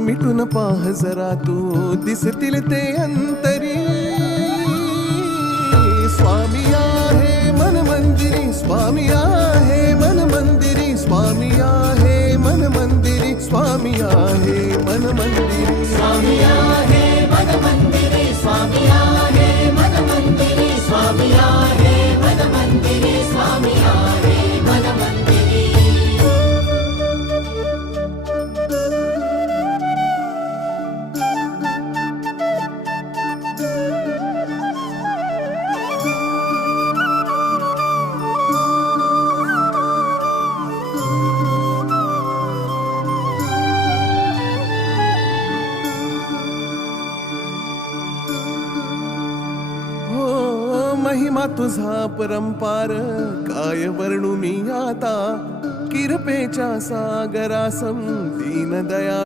मिटून पाह जरा तू, दिसतील ते अंतरी. स्वामी आहे मन मंदिरी, स्वामी आहे मन मंदिरी, स्वामी आहे मन मंदिरी, स्वामी आहे मन मंदिरी. स्वामी आहे मन मंदिरी, स्वामी आहे मन मंदिरी, स्वामी आहे मन मंदिरी, स्वामी आहे मन मंदिरी. महिमा तुझा परंपार, काय वर्णू मी आता. किरपेच्या सागरासम दीन दया